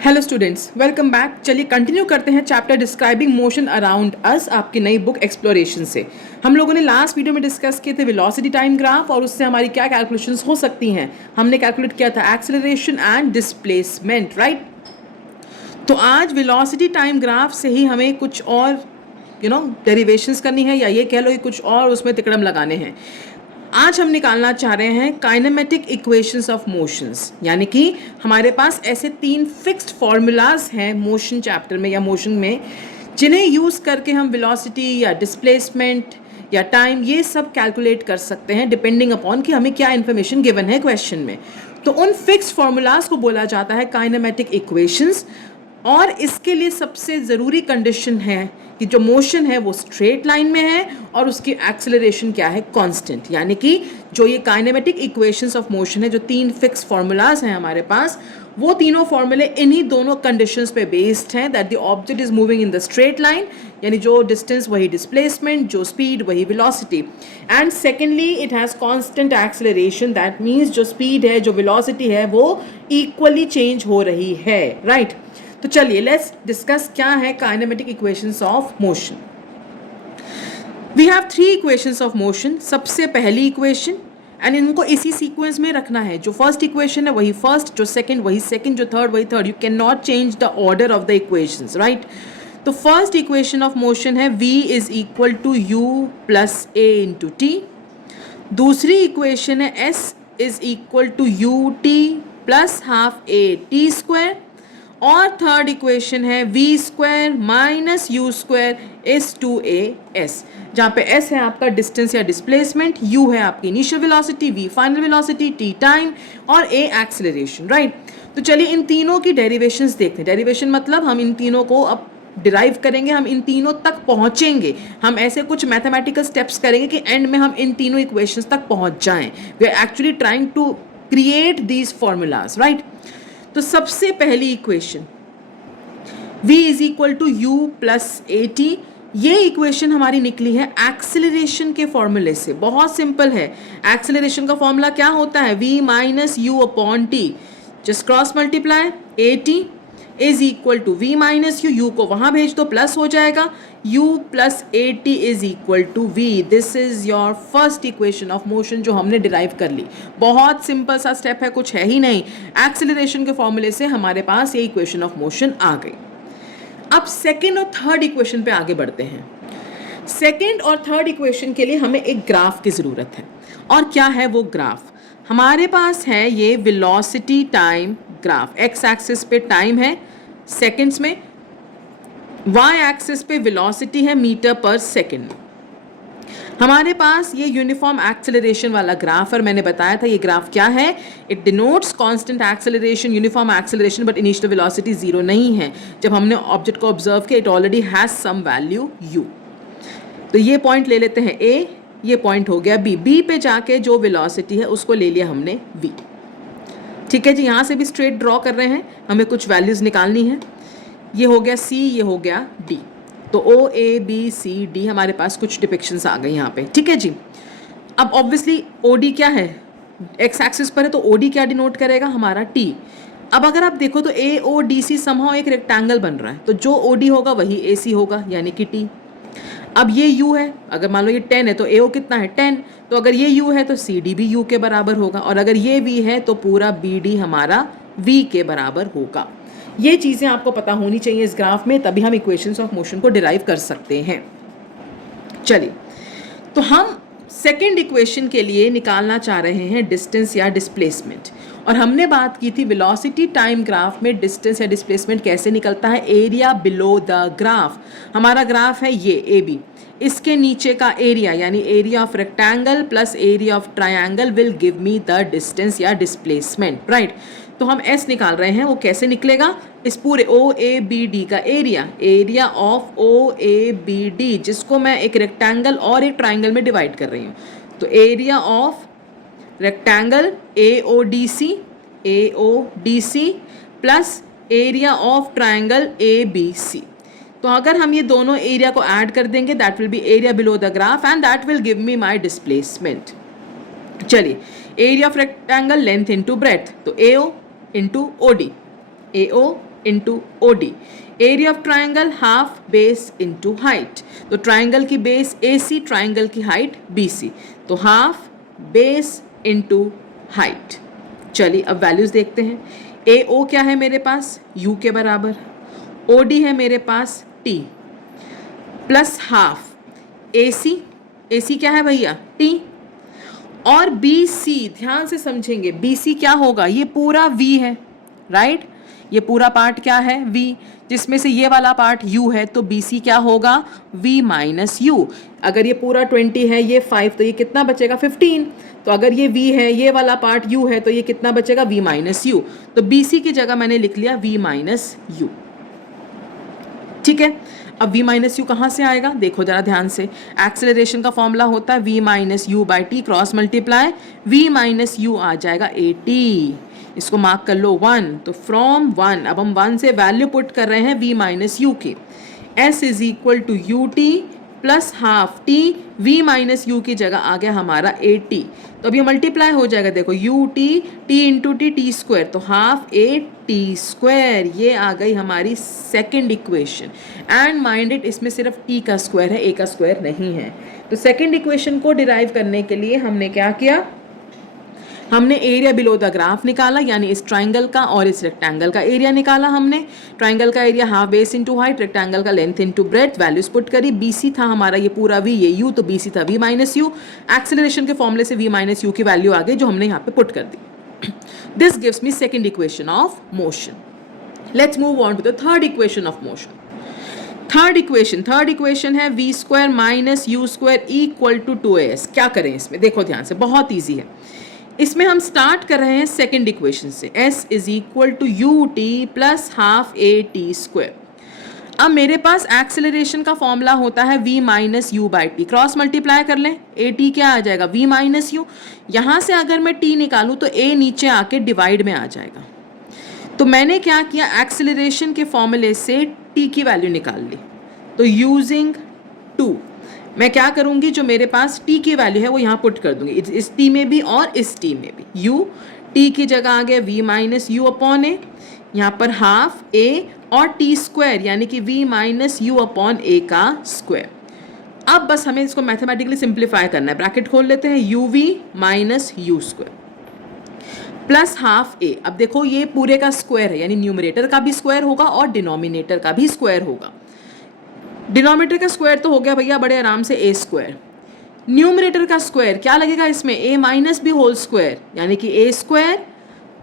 Hello students, welcome back. चलिए continue करते हैं chapter describing motion around us आपकी नई बुक एक्सप्लोरेशन से। हम लोगों ने लास्ट वीडियो में डिस्कस किए थे वेलोसिटी टाइम ग्राफ और उससे हमारी क्या कैलकुलेशंस हो सकती हैं। हमने कैलकुलेट किया था एक्सेलरेशन एंड डिस्प्लेसमेंट, राइट। तो आज वेलोसिटी टाइम ग्राफ से ही हमें कुछ और डेरिवेशंस करनी है, या ये कह लो कि कुछ और उसमें तिकड़म लगाने हैं। आज हम निकालना चाह रहे हैं काइनेमेटिक इक्वेशंस ऑफ मोशंस, यानी कि हमारे पास ऐसे 3 फिक्स्ड फॉर्मूलाज हैं मोशन चैप्टर में या मोशन में, जिन्हें यूज़ करके हम वेलोसिटी या डिस्प्लेसमेंट या टाइम ये सब कैलकुलेट कर सकते हैं डिपेंडिंग अपॉन कि हमें क्या इन्फॉर्मेशन गिवन है क्वेश्चन में। तो उन फिक्स्ड फॉर्मूलाज को बोला जाता है काइनेमेटिक इक्वेशंस, और इसके लिए सबसे ज़रूरी कंडीशन है कि जो मोशन है वो स्ट्रेट लाइन में है और उसकी एक्सेलरेशन क्या है, कांस्टेंट। यानी कि जो ये काइनेमेटिक इक्वेशंस ऑफ मोशन है, जो 3 फिक्स फॉर्मूलाज हैं हमारे पास, वो तीनों फॉर्मूले इन्हीं दोनों कंडीशंस पे बेस्ड हैं। That the object is moving in the straight line, यानी जो डिस्टेंस वही डिस्प्लेसमेंट, जो स्पीड वही velocity, and secondly it has constant acceleration. That means जो स्पीड है, जो वेलोसिटी है, वो इक्वली चेंज हो रही है, राइट। तो चलिए लेट्स डिस्कस क्या है kinematic equations of motion. We have 3 equations of motion. सबसे पहली इक्वेशन, एंड इनको इसी सीक्वेंस में रखना है। जो फर्स्ट इक्वेशन है वही फर्स्ट, जो सेकंड वही सेकंड, जो थर्ड वही third. You can not change the order of the equations, right. तो फर्स्ट इक्वेशन ऑफ मोशन है v is equal to u plus a into t. दूसरी इक्वेशन है s is equal to u t plus half a t square. और third equation है v square minus u square is two a s, जहाँ पे s है आपका distance या displacement, u है आपकी initial velocity, v final velocity, t time और a एक्सेलरेशन, राइट। तो चलिए इन तीनों की डेरिवेशंस देखते हैं। डेरिवेशन मतलब हम इन तीनों को अब डिराइव करेंगे, हम इन तीनों तक पहुँचेंगे। हम ऐसे कुछ मैथमेटिकल स्टेप्स करेंगे कि एंड में हम इन तीनों इक्वेशंस तक पहुँच जाएं। We are actually trying to create these formulas, right. तो सबसे पहली equation v is equal to u plus a t, ये इक्वेशन हमारी निकली है एक्सेलरेशन के फॉर्मूले से। बहुत सिंपल है। एक्सेलरेशन का फॉर्मूला क्या होता है, v minus u upon t, just cross multiply, a t is equal to v minus u, u को वहां भेज दो प्लस हो जाएगा, u plus a t is equal to v। This is your first equation of motion जो हमने derive कर ली। बहुत सिंपल सा स्टेप है, कुछ है ही नहीं। एक्सेलरेशन के फॉर्मूले से हमारे पास ये इक्वेशन ऑफ मोशन आ गई। अब सेकेंड और थर्ड इक्वेशन पे आगे बढ़ते हैं। सेकेंड और थर्ड इक्वेशन के लिए हमें एक ग्राफ की ज़रूरत है। और क्या है वो ग्राफ? हमारे पास है ये velocity time graph. X axis पे टाइम है सेकेंड्स में, वाई एक्सिस पे वेलोसिटी है मीटर पर सेकेंड। हमारे पास ये यूनिफॉर्म एक्सेलरेशन वाला ग्राफ, और मैंने बताया था ये ग्राफ क्या है। It denotes constant acceleration, uniform acceleration, but initial velocity 0 नहीं है। जब हमने ऑब्जेक्ट को ऑब्जर्व किया, it already has some value u। तो ये पॉइंट ले लेते हैं a, ये पॉइंट हो गया b। b पे जाके जो वेलोसिटी है उसको ले लिया हमने v। ठीक है जी, यहाँ से भी स्ट्रेट ड्रॉ कर रहे हैं, हमें कुछ वैल्यूज निकालनी है। ये हो गया c, ये हो गया d। तो ओ ए बी सी डी हमारे पास कुछ डिपिक्शंस आ गई यहाँ पे। ठीक है जी। अब ऑब्वियसली ओ डी क्या है, एक्स एक्सिस पर है, तो ओ डी क्या डिनोट करेगा, हमारा टी। अब अगर आप देखो तो A O D C somehow एक रेक्टेंगल बन रहा है, तो जो ओ डी होगा वही ए सी होगा, यानी कि टी। अब ये u है, अगर मान लो ये 10 है तो ए ओ कितना है 10, तो अगर ये u है तो सी डी भी u के बराबर होगा, और अगर ये v है तो पूरा बी डी हमारा v के बराबर होगा। ये चीज़ें आपको पता होनी चाहिए इस ग्राफ में, तभी हम इक्वेशंस ऑफ मोशन को डिराइव कर सकते हैं। चलिए, तो हम सेकेंड इक्वेशन के लिए निकालना चाह रहे हैं डिस्टेंस या डिस्प्लेसमेंट। और हमने बात की थी वेलोसिटी टाइम ग्राफ में डिस्टेंस या डिस्प्लेसमेंट कैसे निकलता है, एरिया बिलो द ग्राफ। हमारा ग्राफ है ये ए बी, इसके नीचे का एरिया यानी area of rectangle plus area of triangle will give me the distance या डिस्प्लेसमेंट, राइट। तो हम S निकाल रहे हैं, वो कैसे निकलेगा, इस पूरे ओ ए बी डी का area, area of O A B D, जिसको मैं एक रेक्टेंगल और एक ट्राइंगल में डिवाइड कर रही हूँ। तो area of rectangle A O D C plus area of triangle A B C. तो अगर हम ये दोनों एरिया को ऐड कर देंगे, that will be area below the graph and that will give me my displacement. चलिए, area of rectangle length into breadth, तो A O into O D, A O into O D. Area of triangle half base into height, तो triangle की base A C, triangle की height B C, तो half base into height. चलिए अब values देखते हैं। ए ओ क्या है मेरे पास, यू के बराबर, ओ डी है मेरे पास टी, प्लस हाफ ए सी क्या है भैया टी, और बी सी, ध्यान से समझेंगे, बी सी क्या होगा, ये पूरा वी है, राइट, ये पूरा पार्ट क्या है v, जिसमें से ये वाला पार्ट u है, तो BC क्या होगा v माइनस u। अगर ये पूरा 20 है, ये 5, तो ये कितना बचेगा 15। तो अगर ये v है, ये वाला पार्ट u है, तो ये कितना बचेगा v माइनस u। तो BC की जगह मैंने लिख लिया v माइनस u। ठीक है, अब v माइनस यू कहाँ से आएगा, देखो जरा ध्यान से। एक्सेलरेशन का फॉर्मूला होता है v minus u by t, cross multiply, v minus u आ जाएगा 80, इसको मार्क कर लो 1। तो फ्रॉम 1, अब हम 1 से वैल्यू पुट कर रहे हैं v माइनस यू की। s is equal to u t plus half t, v minus u की जगह आ गया हमारा 80। तो अब ये मल्टीप्लाई हो जाएगा, देखो U T, T into T, T square, तो हाफ ए टी स्क्वायर, ये आ गई हमारी सेकेंड इक्वेशन। एंड माइंडेड, इसमें सिर्फ टी का स्क्वायर है, ए का स्क्वायर नहीं है। तो सेकेंड इक्वेशन को डिराइव करने के लिए हमने क्या किया, हमने एरिया बिलो द ग्राफ निकाला, यानी इस ट्राइंगल का और इस रेक्टेंगल का एरिया निकाला हमने। ट्राइंगल का area half base into height, rectangle का length into breadth, values put करी। BC था हमारा ये पूरा V, ये U, तो BC था V माइनस यू। एक्सेलरेशन के फॉर्मूले से V माइनस यू की वैल्यू आ गई, जो हमने यहाँ पे पुट कर दी। This gives me second equation of motion. Let's move on to the third equation of motion. Third equation है v square minus u square equal to 2as। क्या करें इसमें, देखो ध्यान से, बहुत ईजी है। इसमें हम स्टार्ट कर रहे हैं सेकेंड इक्वेशन से, s is equal to u t plus half a t square. अब मेरे पास एक्सेलरेशन का फॉर्मूला होता है v minus u by t, cross multiply कर लें, ए टी क्या आ जाएगा v माइनस यू। यहाँ से अगर मैं t निकालूँ तो a नीचे आके डिवाइड में आ जाएगा। तो मैंने क्या किया, एक्सेलरेशन के फॉर्मूले से t की वैल्यू निकाल ली। तो यूजिंग 2 मैं क्या करूंगी, जो मेरे पास t की वैल्यू है वो यहाँ पुट कर दूंगी, इस t में भी और इस t में भी। u t की जगह आ गया v माइनस यू अपॉन ए, यहाँ पर हाफ a और t स्क्वायर, यानी कि v माइनस यू अपॉन ए का स्क्वायर। अब बस हमें इसको मैथमेटिकली सिंप्लीफाई करना है, ब्रैकेट खोल लेते हैं, uv minus u square plus half a। अब देखो ये पूरे का स्क्वायर है, यानी न्यूमरेटर का भी स्क्वायर होगा और डिनोमिनेटर का भी स्क्वायर होगा। डिनोमिनेटर का स्क्वायर तो हो गया भैया बड़े आराम से a स्क्वायर, न्यूमरेटर का स्क्वायर क्या लगेगा इसमें, a minus b whole square, यानी कि a square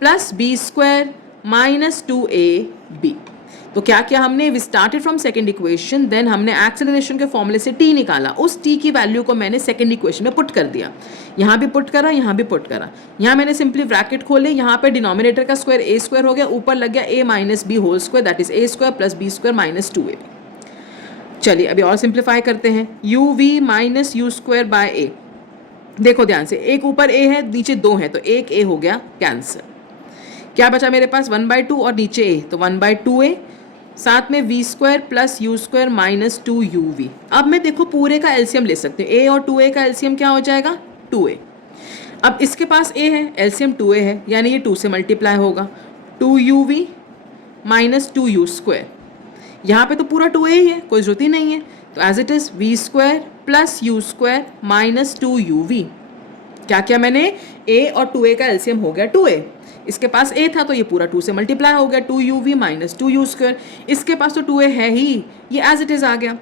plus b square minus 2ab। तो क्या किया हमने, we started from second equation, then हमने एक्सेलरेशन के फॉर्मूले से t निकाला, उस t की वैल्यू को मैंने सेकेंड इक्वेशन में पुट कर दिया। यहाँ भी पुट करा, यहाँ भी पुट करा, यहाँ मैंने सिंपली ब्रैकेट खोले, यहाँ पे डिनोमिनेटर का स्क्वायर a स्क्वायर हो गया, ऊपर लग गया a minus b whole square, that is a square plus b square minus 2ab। चलिए अभी और सिंप्लीफाई करते हैं, u v minus u square by a. देखो ध्यान से, एक ऊपर a है, नीचे 2 है, तो एक a हो गया कैंसर। क्या बचा मेरे पास 1/2 और नीचे a, तो 1/2a, साथ में v square plus u square minus 2uv। अब मैं देखो पूरे का एलसीएम ले सकते हैं, a और 2a का एलसीएम क्या हो जाएगा 2a। अब इसके पास a है, एलसीएम 2a है, यानी ये 2 से मल्टीप्लाई होगा, 2uv माइनस 2u स्क्वायर। यहाँ पे तो पूरा 2a ही है, कोई जरूरत ही नहीं है, तो as it is v square plus u square minus 2uv। क्या किया मैंने, a और 2a का एलसीएम हो गया 2a, इसके पास a था तो ये पूरा 2 से मल्टीप्लाई हो गया, 2uv माइनस 2u स्क्वायर। इसके पास तो 2a है ही, ये एज इट इज आ गया।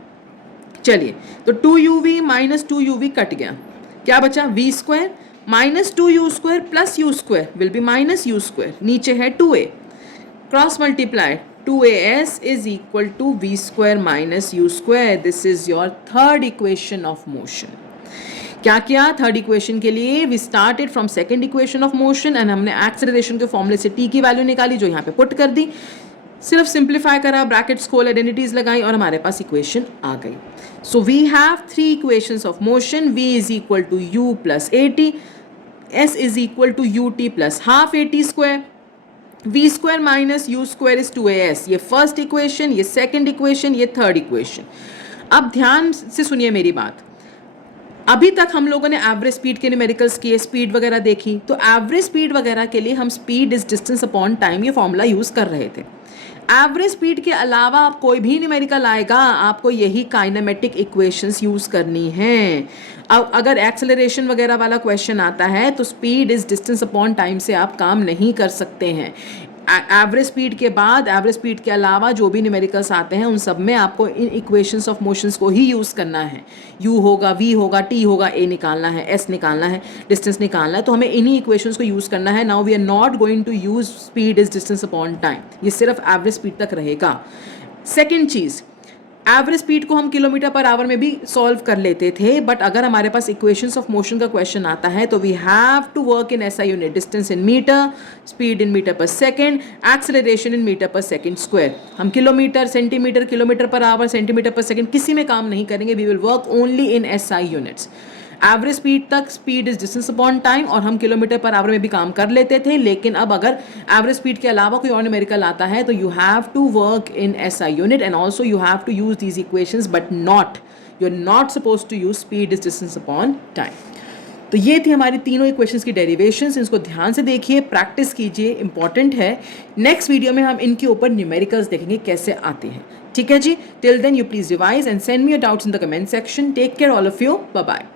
चलिए तो 2uv माइनस 2uv कट गया, क्या बचा v square minus 2u square plus u square will be minus u square, नीचे है 2a, cross multiply 2as is equal to v square minus u square. This is your third equation of motion. क्या किया, third equation के लिए we started from second equation of motion and हमने acceleration के फॉर्मूले से t की value निकाली, जो यहाँ पे पुट कर दी, सिर्फ सिंप्लीफाई करा, ब्रैकेट्स खोल, आइडेंटिटीज लगाई और हमारे पास इक्वेशन आ गई। So we have 3 equations of motion, v is equal to u plus at, s is equal to ut plus half at square, v square minus u square is 2as। ये first equation, ये second equation, ये third equation. अब ध्यान से सुनिए मेरी बात, अभी तक हम लोगों ने एवरेज स्पीड के न्यूमेरिकल्स किए, स्पीड वगैरह देखी, तो एवरेज स्पीड वगैरह के लिए हम speed is distance upon time ये फॉर्मूला यूज़ कर रहे थे। एवरेज स्पीड के अलावा आप कोई भी न्यूमेरिकल आएगा, आपको यही काइनेमेटिक इक्वेशंस यूज़ करनी है। अब अगर एक्सेलरेशन वगैरह वाला क्वेश्चन आता है तो speed is distance upon time से आप काम नहीं कर सकते हैं। एवरेज स्पीड के बाद, एवरेज स्पीड के अलावा जो भी न्यूमेरिकल्स आते हैं उन सब में आपको इन इक्वेशंस ऑफ मोशंस को ही यूज़ करना है। u होगा, v होगा, t होगा, a निकालना है, s निकालना है, डिस्टेंस निकालना है, तो हमें इन्हीं इक्वेशंस को यूज़ करना है। Now we are not going to use speed is distance upon time, ये सिर्फ एवरेज स्पीड तक रहेगा। सेकेंड चीज़, एवरेज स्पीड को हम किलोमीटर पर आवर में भी सॉल्व कर लेते थे, बट अगर हमारे पास इक्वेशंस ऑफ मोशन का क्वेश्चन आता है तो we have to work in SI unit, distance in metre, speed in metre per second, acceleration in metre per second square. हम kilometre, centimetre, kilometre per hour, centimetre per second किसी में काम नहीं करेंगे, we will work only in SI units. Average speed तक speed is distance upon time, और हम kilometre per our में भी काम कर लेते थे, लेकिन अब अगर एवरेज स्पीड के अलावा कोई और न्यूमेरिकल आता है तो you have to work in SI unit and also you have to use these equations, but not, you are not suppose to use speed is distance upon time. तो ये थी हमारी तीनों इक्वेशंस की डेरिवेशंस, इसको ध्यान से देखिए, प्रैक्टिस कीजिए, इंपॉर्टेंट है। नेक्स्ट वीडियो में हम इनके ऊपर न्यूमेरिकल्स देखेंगे कैसे आते हैं। ठीक है जी, till then you please revise and send me your doubts in the comment section. Take care all of you, bye bye.